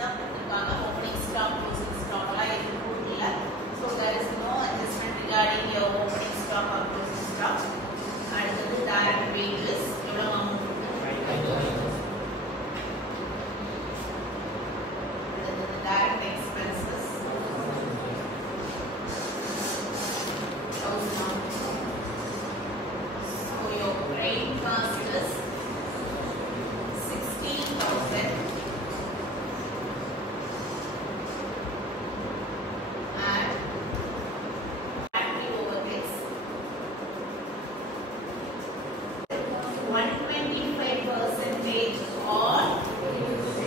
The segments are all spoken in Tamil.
தான் கொடுத்திருக்காங்க. opening stock, closing stock எல்லாம் எதுவும் இல்ல. So there is no adjustment regarding your opening stock or closing stock. அடுத்தது direct wages எவ்வளவு amount இருக்கு? 5,000. அடுத்தது direct expenses 1,000. So your train cost is 16,000. And factory overheads 125% on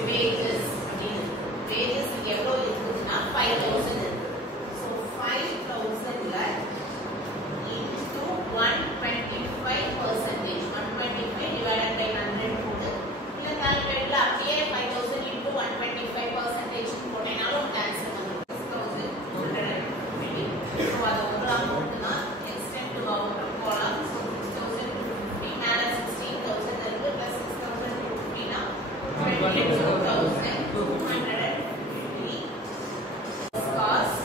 wages. Wages எவ்வளவு இருக்குதுன்னா 5,000 இருக்கு. So 5,000 ல into 125%. 125 divided by 100 போடு. இல்ல கால்குலேட்டர்ல அப்படியே 5,000 into 125% போட்டேனாலும் கேன்சல் பண்ணும். 6,250. So அது ஒரு அமௌண்ட் தான் extend to out போலாம். So 6,250 மேல 16,000 இருக்கு plus 6,250 னா 22,250 cost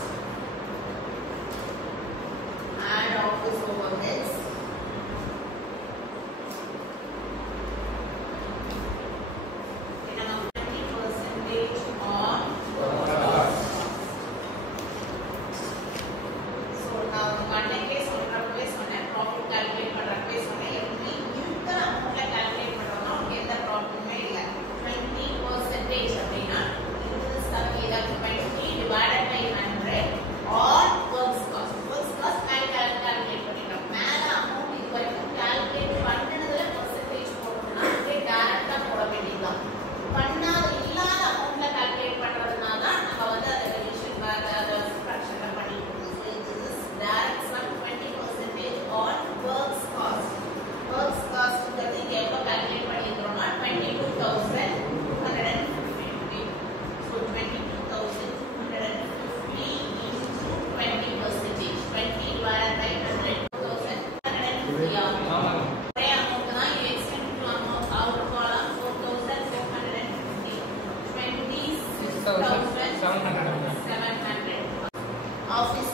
and office overheads. Then 20% on so now கணக்கே சொல்றப்பவே சொன்னேன் profit calculate பண்றப்பவே சொன்னேன் எப்படி இந்த அமௌண்ட்ல calculate பண்றோம்னா உங்களுக்கு எந்த ப்ராப்ளமே இல்ல 20% அப்படினா இது சதவீதம் 20 divided by 100 on works cost calculate பண்ணிட்டோம் மேல அமௌண்ட் இது வரைக்கும் calculate பண்ணனதுல percentage போடணும்னா அப்படியே டைரக்ட்டா போட வேண்டியதுதான் பண்ணாத இல்லாத அமௌண்ட்ல calculate பண்றதுனால தான் நம்ம வந்து அத டிவிஷன் பார் அத ஃபிராக்ஷன்ல பண்ணிட்டு இருக்கோம். This is direct sum 20% on works cost. Works cost ங்கிறது இங்க எவ்வளவு calculate பண்ணிருக்கோம்னா 22,250. So 22,250 into 20%. 20 divided by 100. 2,150 ஆகும். ஒரே அமௌண்ட் தான் இது எக்ஸ்டெண்ட் டு அமௌண்ட் அவுட் போலாம் 4,450. 26,700. Office